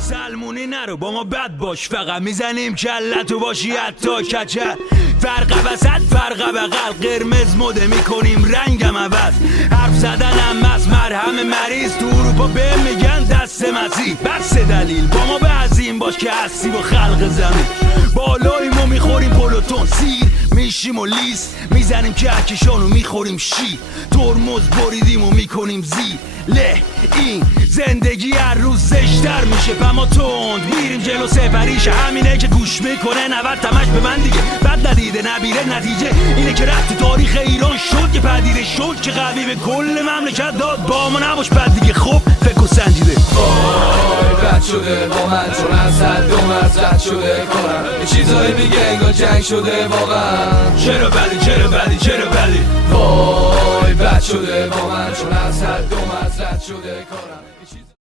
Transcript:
سلمونی نرو با ما بد باش، فقط میزنیم کلتو باشی حتی کچل. فرق وسط فرق بغل، قرمز مده میکنیم رنگم عوض. حرف زدنم از مرهم مریض، تو اروپا به میگن دست مسیح. بس دلیل با ما به عظیم باش که هستی با خلق زمین. بالای ما میخوریم پلوتون سیر، میشیم و لیس میزنیم کهکشانو میخوریم شیر. ترمز بریدیم و میکنیم زیر له. این زندگی هر روز زشتر میشه پما تند میریم جلو سفریشه. همینه که گوش میکنه 90 تمش به من دیگه. بد ندیده نبیره نتیجه اینه که رفت تو تاریخ ایران شد که پدیده شد که قوی به کل مملکت داد. با ما نباش بد دیگه خب فکر و سنجیده. وای رد شده با من چون از حد دومت رد شده کارم. یه چیزایی میگه انگار جنگ شده واقعا. چرا بدی چرا بدی چرا بدی. وای بد شده با من چون از حد دومت رد شده کارم.